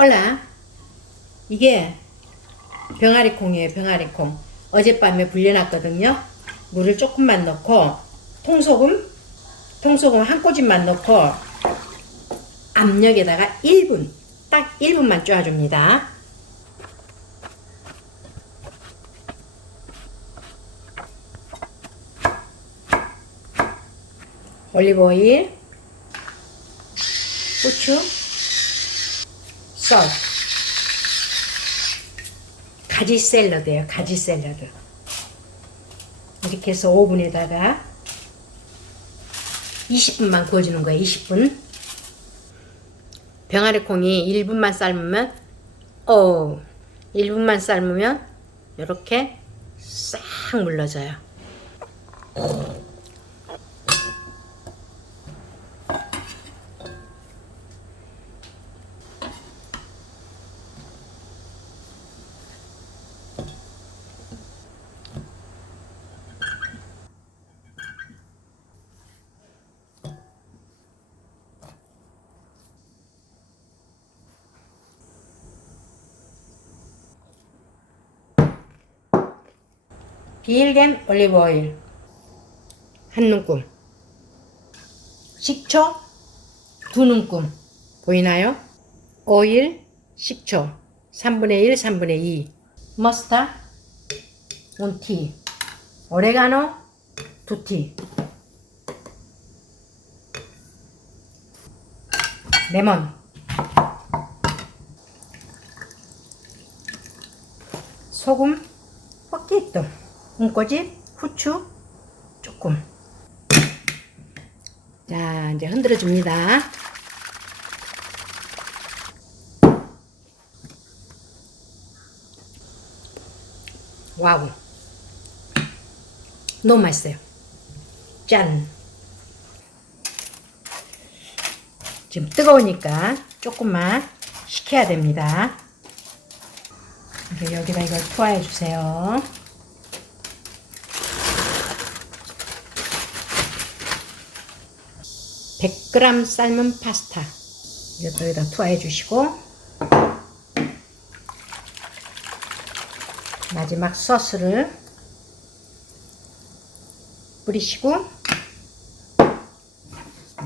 올라. 이게 병아리 콩이에요, 병아리 콩. 어젯밤에 불려놨거든요. 물을 조금만 넣고, 통소금, 통소금 한 꼬집만 넣고, 압력에다가 1분, 딱 1분만 쪼아줍니다. 올리브 오일, 후추, 썰, 가지 샐러드예요. 가지 샐러드. 이렇게 해서 오븐에다가 20분만 구워주는 거예요. 20분. 병아리 콩이 1분만 삶으면 어 1분만 삶으면 이렇게 싹 물러져요. 비일겐 올리브 오일. 한 눈금. 식초 두 눈금. 보이나요? 오일 식초. 3분의 1 3분의 2 머스타 1티. 오레가노 2티. 레몬. 소금 포켓도 un 꼬집 후추? 조금. 자 이제 흔들어 줍니다. 와우. 너무 맛있어요. 짠. 지금 뜨거우니까 조금만 식혀야 됩니다. 여기다 이걸 투하해 주세요 100g 삶은 파스타 이것도 여기다 투하해 주시고 마지막 소스를 뿌리시고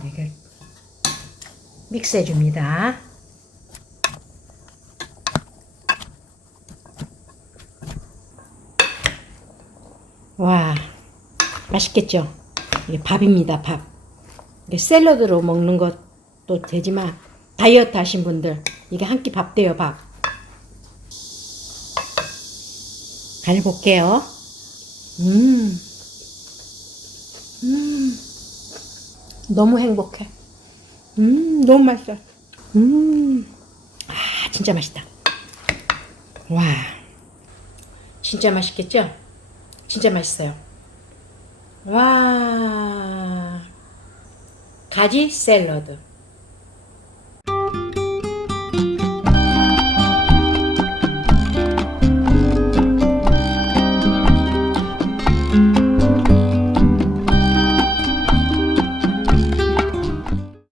이렇게 믹스해 줍니다. 와, 맛있겠죠? 이게 밥입니다, 밥. 샐러드로 먹는 것도 되지만 다이어트 하신 분들 이게 한 끼 밥 돼요 밥. 간을 볼게요. 음, 음, 너무 행복해. 음, 너무 맛있어. 음, 아 진짜 맛있다. 와, 진짜 맛있겠죠? 진짜 맛있어요. 와. 가지 샐러드.